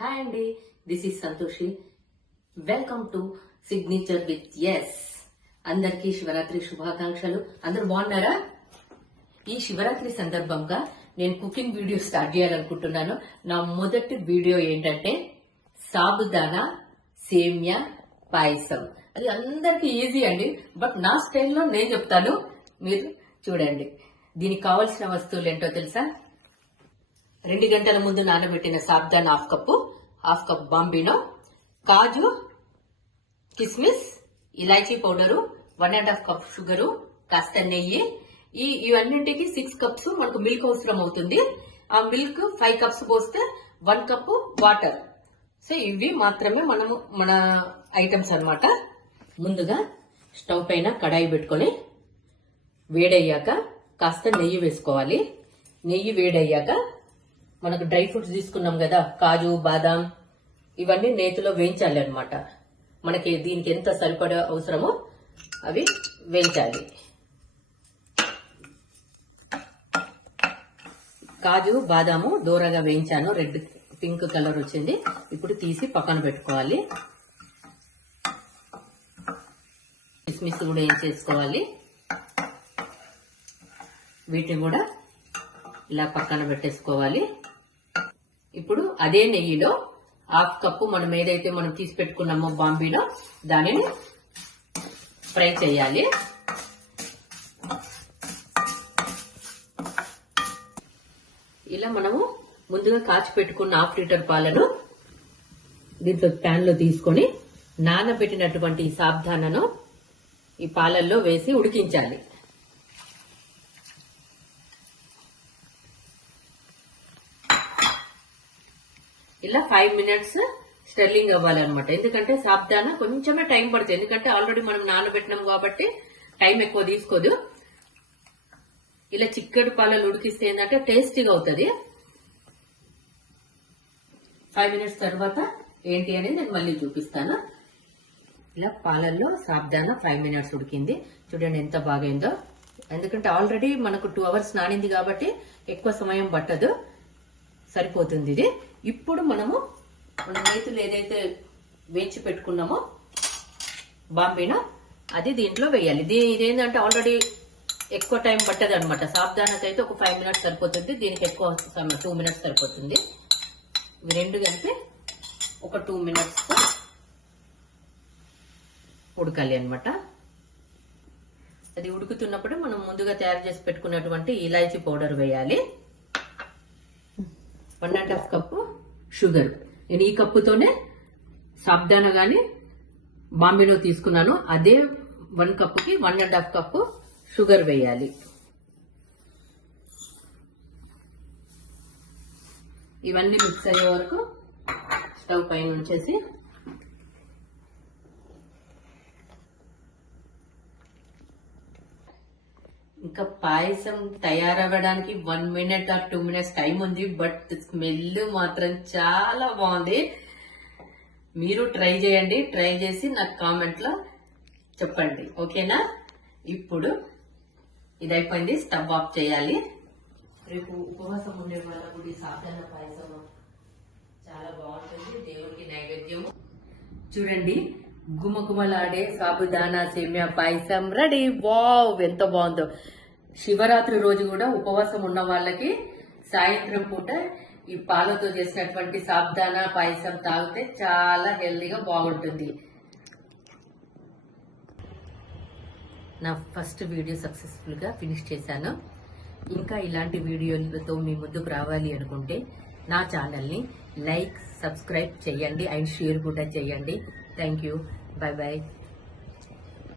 Hi అండి, this is Santoshi. Welcome to signature with S. అందరికీ శివరాత్రి శుభాకాంక్షలు. అందరూ బాగున్నారా? ఈ శివరాత్రి సందర్భంగా నేను కుకింగ్ వీడియో స్టార్ట్ చేయాలనుకుంటున్నాను. నా మొదటి వీడియో ఏంటంటే సాబుదానా సేమియా పాయసం. అది అందరికీ ఈజీ అండి, బట్ నా స్టైల్లో నేను చెప్తాను, మీరు చూడండి. దీనికి కావాల్సిన వస్తువులు ఏంటో తెలుసా? 2 గంటల ముందు నానబెట్టిన సాబుదానా హాఫ్ కప్ బాంబినో, కాజు, కిస్మిస్, ఇలాచీ పౌడరు, 1.5 కప్ షుగరు, కాస్త నెయ్యి. ఇవన్నింటికి 6 కప్స్ మనకు మిల్క్ అవసరం అవుతుంది. ఆ మిల్క్ 5 కప్స్ పోస్తే 1 కప్ వాటర్. సో ఇవి మాత్రమే మన ఐటమ్స్ అన్నమాట. ముందుగా స్టవ్ పైన కడాయి పెట్టుకొని వేడయ్యాక కాస్త నెయ్యి వేసుకోవాలి. నెయ్యి వేడయ్యాక మనకు డ్రై ఫ్రూట్స్ తీసుకున్నాం కదా, కాజు, బాదాం, ఇవన్నీ నేతిలో వేయించాలి అనమాట. మనకి దీనికి ఎంత సరిపడా అవసరమో అవి వేయించాలి. కాజు, బాదాము దూరగా వేయించాను, రెడ్ పింక్ కలర్ వచ్చింది. ఇప్పుడు తీసి పక్కన పెట్టుకోవాలి. కిస్మిస్ కూడా వేయించేసుకోవాలి. వీటిని కూడా ఇలా పక్కన పెట్టేసుకోవాలి. ఇప్పుడు అదే నెయ్యిలో 1/2 కప్పు మనం ఏదైతే తీసి పెట్టుకున్నామో బాంబినో దానిని ఫ్రై చేయాలి. ఇలా మనము ముందుగా కాచి పెట్టుకున్న 1/2 లీటర్ పాలను దీంట్లో ప్యాన్ లో తీసుకొని నానబెట్టినటువంటి సాబుదానాను ఈ పాలల్లో వేసి ఉడికించాలి. ఇలా 5 మినిట్స్ స్టర్లింగ్ అవ్వాలన్నమాట. ఎందుకంటే సాబుదానా కొంచెమే టైం పడుతుంది, ఎందుకంటే ఆల్రెడీ మనం నానబెట్టినాం కాబట్టి టైం ఎక్కువ తీసుకోదు. ఇలా చిక్కటి పాలలు ఉడికిస్తే ఏంటంటే టేస్టీగా అవుతుంది. 5 మినిట్స్ తర్వాత ఏంటి అనేది నేను మళ్ళీ చూపిస్తాను. ఇలా పాలల్లో సాబుదానా 5 మినిట్స్ ఉడికింది. చూడండి ఎంత బాగైందో. ఎందుకంటే ఆల్రెడీ మనకు 2 అవర్స్ నానింది కాబట్టి ఎక్కువ సమయం పట్టదు, సరిపోతుంది ఇది. ఇప్పుడు మన నేతులు ఏదైతే వేయించి పెట్టుకున్నామో బాంబినో అది దీంట్లో వేయాలి. ఇదేంటంటే ఆల్రెడీ ఎక్కువ టైం పట్టదు అనమాట. సాబుదానాకి అయితే ఒక 5 మినిట్స్ సరిపోతుంది, దీనికి ఎక్కువ 2 మినిట్స్ సరిపోతుంది. ఇవి రెండు కలిపి ఒక 2 మినిట్స్ ఉడకాలి అనమాట. అది ఉడుకుతున్నప్పుడు మనం ముందుగా తయారు చేసి పెట్టుకున్నటువంటి ఇలాచీ పౌడర్ వేయాలి. 1.5 కప్పు షుగర్. నేను ఈ కప్పుతోనే సాబుదానా గాని బాంబినో తీసుకున్నాను. అదే 1 కప్పుకి 1.5 కప్పు షుగర్ వేయాలి. ఇవన్నీ మిక్స్ అయ్యే వరకు స్టవ్ పైన ఉంచేసి ఇంకా పాయసం తయారవ్వడానికి 1 మినిట్ ఆర్ 2 మినిట్స్ టైం ఉంది, బట్ స్మెల్ మాత్రం చాలా బాగుంది. మీరు ట్రై చేయండి, ట్రై చేసి నాకు కామెంట్ లో చెప్పండి, ఓకేనా? ఇప్పుడు ఇది అయిపోయింది, స్టవ్ ఆఫ్ చేయాలి. రేపు ఉపవాసం ఉండే వాళ్ళ కూడా సాబుదానా పాయసం చాలా బాగుంటుంది, దేవుడికి నైవేద్యము. చూడండి, గుమగుమలాడే సాబుదానా సేమియా పాయసం రెడీ. వావ్, ఎంత బాగుందో. శివరాత్రి రోజు కూడా ఉపవాసం ఉన్న వాళ్ళకి సాయంత్రం పూట ఈ పాలతో చేసినటువంటి సాబుదానా పాయసం తాగితే చాలా హెల్దీగా బాగుంటుంది. నా ఫస్ట్ వీడియో సక్సెస్ఫుల్ గా ఫినిష్ చేశాను. ఇంకా ఇలాంటి వీడియోలతో మీ ముందుకు రావాలి అనుకుంటే నా ఛానల్ని లైక్, సబ్స్క్రైబ్ చేయండి అండ్ షేర్ కూడా చేయండి. Thank you. Bye bye.